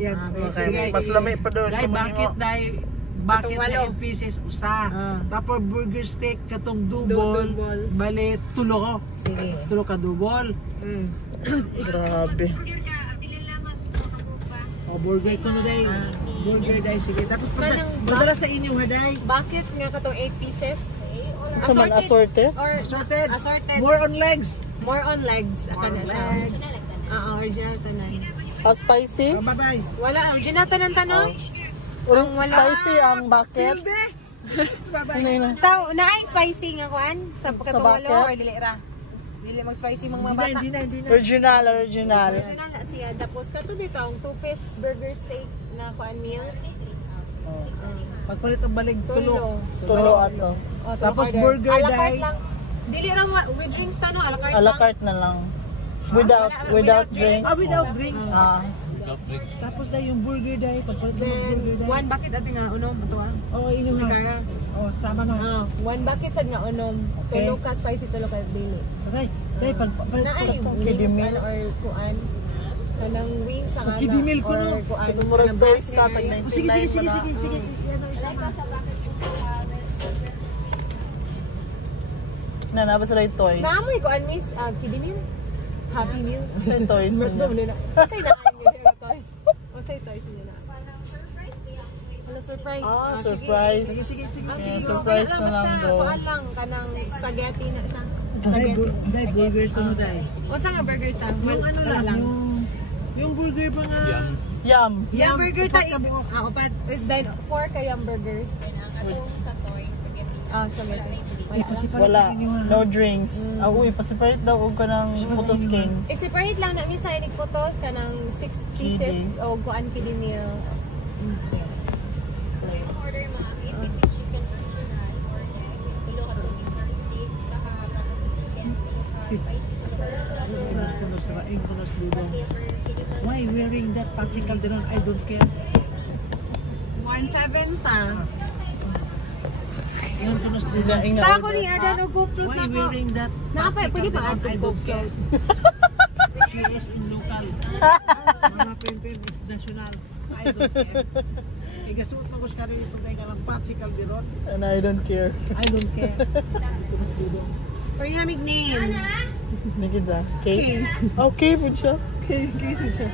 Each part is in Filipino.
Yan. Okay, mas lami pa daw siya Bakit dahil bakit na 8 pieces usa. Tapos burger steak katong double. Bale tulo. Sige. Tulo ka double. Grabe. O burger ko na day. Burger day sige. Tapos padala sa inyo ha day. Bakit nga katong 8 pieces? Sa man assorted? Or Assorted. More on legs. on legs. Akala siya. Original tanan. Spicy? Bye-bye. Wala, original tanan tanong. Spicy ang bucket. Bye-bye. Tao, naay spicy nga kuan sa pagkatuwalo bucket? or dili ra. Dili mag-spicy mga bata. Hindi na. Original. Original na siya. Tapos kato bitaw ang 2-piece burger steak na kuan meal. Pagpalit ang balig tulo. Tulo ato. Tapos burger a la carte day. lang. Dili ra with drinks tanong, a la carte A la lang. carte na lang. Without drinks. Without drinks. Tapos na yung burger day, pagpalit ng Then, burger day. one bucket ati nga unom, atuan. Oo, inom Si na. Cara. Oo, sama na. One bucket sad nga unom. Okay. Tulo ka spicy, tulo ka dili. Okay, day, pagpalit Na ay Kiddie wings meal? ano, or kuan. Kanang wings sa kana. Kiddie meal ko, no? Or kuan. Ito mo rin guys, tatag na Sige. Nanaba sila yung toys. Naamoy kuan miss, kiddie meal? Happy meal? Sa yung toys na niya. Unsay na yung toys? Unsay toys nila? Ano surprise? Surprise. Sige. Yeah, surprise na lang bro. Kuan lang kanang spaghetti na siya. Day, burger to na day. Unsa nga burger ta? Yung ano lang, yung burger pa nga. Yum. Yung burger ta. Upat ka buo. Upat. Is then 4 ka yung burgers. Katong sa toys, spaghetti. Spaghetti. Wala. No drinks. Uy, pa-separate daw og kanang putos king. I-separate lang na misa inig putos kanang 6 pieces o kuan kiddie meal. So yung order mga 8 pieces chicken original or kilo ka 2 pieces steak, saka chicken, kilo ka spicy Kunos ludo. pepper, kilo ka Why wearing that Patsy Calderon? I don't care. 1.7 ta. Yung kunos ludo. Tako ni Adan og go fruit Why na ko. wearing that Nakapay, Patsy pwede ba Calderon? add I to don't go care. She is in local. Mga pimpin is national. I don't care. Igasuot mo ko sa karin ito na yung Patsy Calderon. And I don't care. I don't care. Kunos ludo. For your name. Nikita. Cake? Okay po siya. Case siya.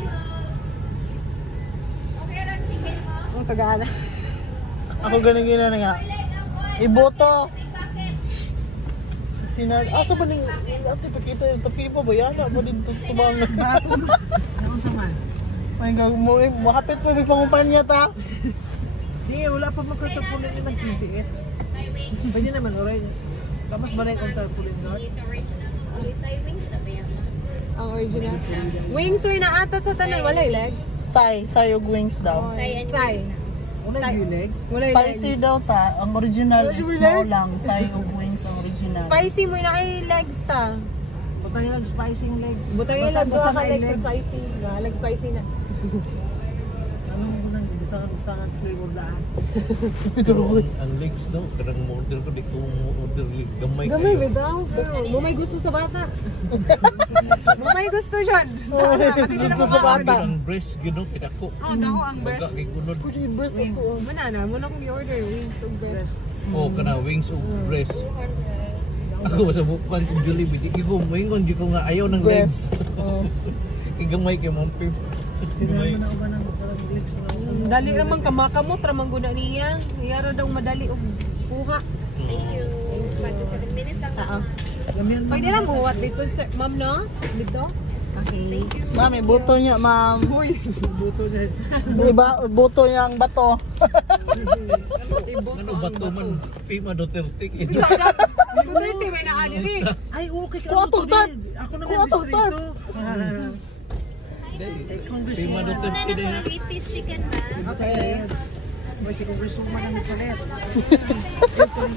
Oh, Tagala. Ako ganun gina na nga. Iboto! Sa sinag... Asa ba ning... Ate, pakita yung tapi pa ba yan? Ba dito sa tubangan? Ano sa man? Ay, mahapit mo yung pangumpanya ta. Hindi, wala pa magkatapunin yung nag-28. Pwede naman, alright. Tapos ba na yung tarpaulin doon? is original. Thai wings na ba yan? Ang original. Wings rin na atat sa tanan. Wala yung legs. Thai og wings daw. Thai and Thai. wings na. Wala yung legs. Wala yung Spicy legs. daw ta. Ang original is small lang. Thai og wings ang original. Spicy mo na kay legs ta. Butang yung spicing legs. Butang yung lag ka legs sa spicy. Lag spicy na. Alam mo nang butang flavor daan. Ito ko. Ang legs daw, karang order ko, di ko order gamay Gamay kayo. ba daw? Mo may gusto sa bata. Mo may gusto yun. Gusto sa bata. Ang breast, gino, kitako. Oh, dako ang breast. Baga kay kunod. Pretty breast ako. Manana, muna kong i-order wings o breast. Oh, kana wings o breast. Ako sa bukan kong Jollibee, sige ko, moingon, di ko nga ayaw ng legs. Igamay kay mong pip. Tinaman na ba ng legs na Dali naman kamakamot, ramang guna niya. Iyara daw madali og kuha. Thank you. 7 minutes lang. Oo. Gamyan mo. Pwede na buhat dito, sir. Ma'am, no? Dito? Okay. Mami, buto niya, ma'am. Buto na. Iba, buto niya ang bato. Ano ba to man? Pima Duterte. Duterte, may naadili. Ay, okay ka. Kuha tong tart. Ako na Kuha may tong tart. distrito. Pima Duterte din ha. 8 piece chicken ba? Okay. May si Congresswoman ang palet.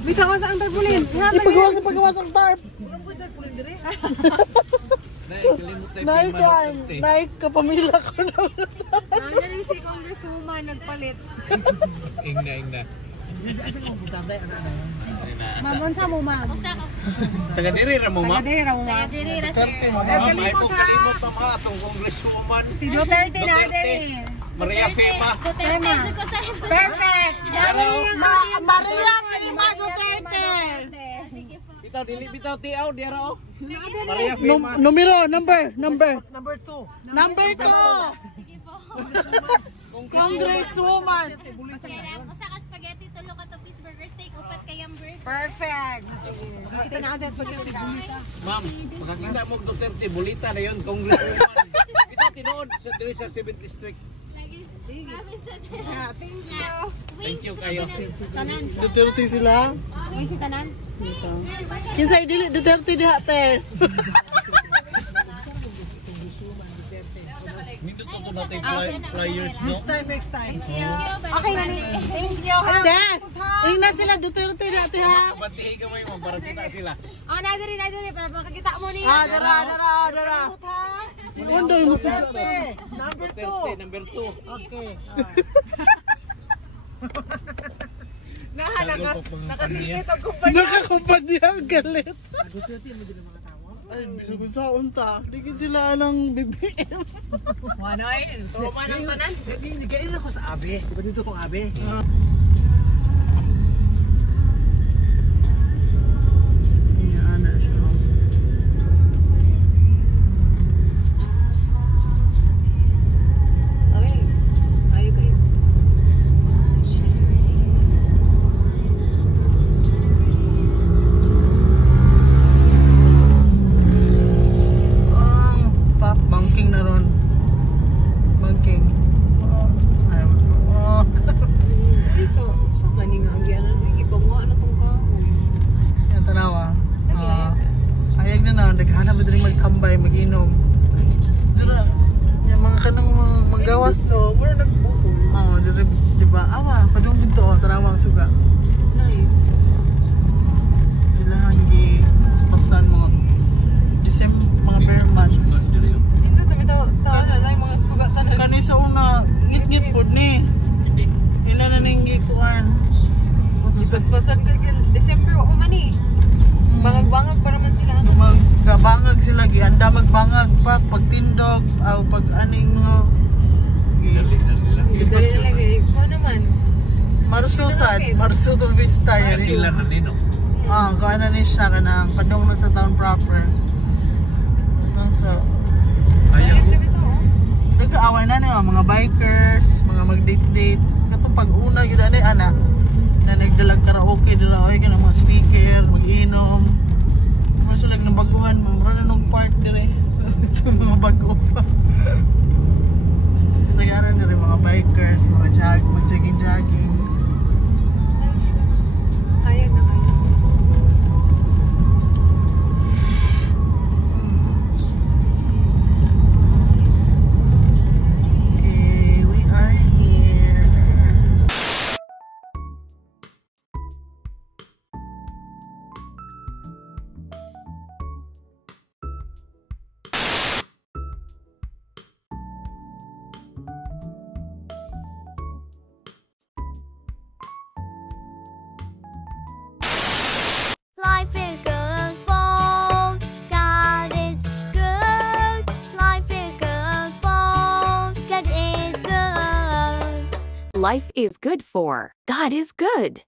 Bitaw sa ang tagpulin. Ipagawas ang tarp. Walang pwede pulin dire. Naik yan. Naik kapamilya ko na. Ano rin si Congresswoman nagpalit. Ingna. Asa mo butang day ana na. Mamon sa mo, ma'am. Usa ka. Taga diri ra mo ma. Tagadera mo, Kaya ma'am. dili ra sir. Ay mo kalimot pa mga atong congresswoman. Si Duterte na, dere. Maria Fema. Duterte ko sa Perfect! Maria Fema Duterte! Sige po. Bitaw, dili bitaw tiaw, diara o. Maria Fema. Number Number 2. 2. Sige po. Congresswoman. Kaya usa ka spaghetti, tulo ka to piece burger steak, upat kayang burger. Perfect. Kita na natin spaghetti. Ma'am, makakita mo Duterte, bulita na yun, congresswoman. Bitaw tinood sa diri sa 7th district. Sige. Thank you kayo. Duterte sila. Wings si tanan. Kinsay dili Duterte diha te. Nindot ko to natin flyers, no? Next time. Okay na ni. Ate, ingna sila Duterte diha te ha. Batihi ka mo yung para kita sila. Oh, nadiri pakakita mo ni. Dara. Undoy mo sa Number 2. Duterte, number 2. Okay. Nakasikit ang kumpanya. nakakumpanya ang galit. Duterte mo din ang mga tao. Ay, bisag sa unta. Dili sila ng BBM. Wanoy, tuma ng tanan. Nagail ako sa Abe. Di ba dito kong Abe? Banking na ron. Banking. Ayaw. Sa maning ang gianan ni ibango na tong kahoy. Yan tanawa. Ayag na na. Naghanap na rin magtambay, mag-inom. Dira. Yung mga kanang mga magawas. So, mura nagbukol. Dira. Diba? Awa. Padung dito. Tanawa ang suga. Nice. Kailangan i-paspasan mga mga bare months. Dito tawa na lang mga sugatan na. Kani sa una, ngit-ngit po ni. Ilan na nang gikuan. Ipaspasan ka December o man eh. Bangag-bangag pa naman sila. Magkabangag sila, gianda magbangag pa, pagtindog, o pag aning mga... Dali na nila. Dali na lang eh. Kung naman. Marso sad, Marso to Vista yan. Ilan na nino. Kung ano ni siya, kanang padung na sa town proper. Hanggang sa... Ayaw ko. Nag-aaway na niya, mga bikers, mga mag-date-date. Katong pag-una, yun na anak. Na nagdalag karaoke, dila ay ka ng mga speaker, mag-inom. Masulag ng baguhan, mga nung park dire. Ito mga bago pa. Nagaran na rin mga bikers, mga mag-jogging-jogging. Kaya na kaya. Okay, we are here. Life is good for God is good. Life is good for God is good. Life is good for God is good.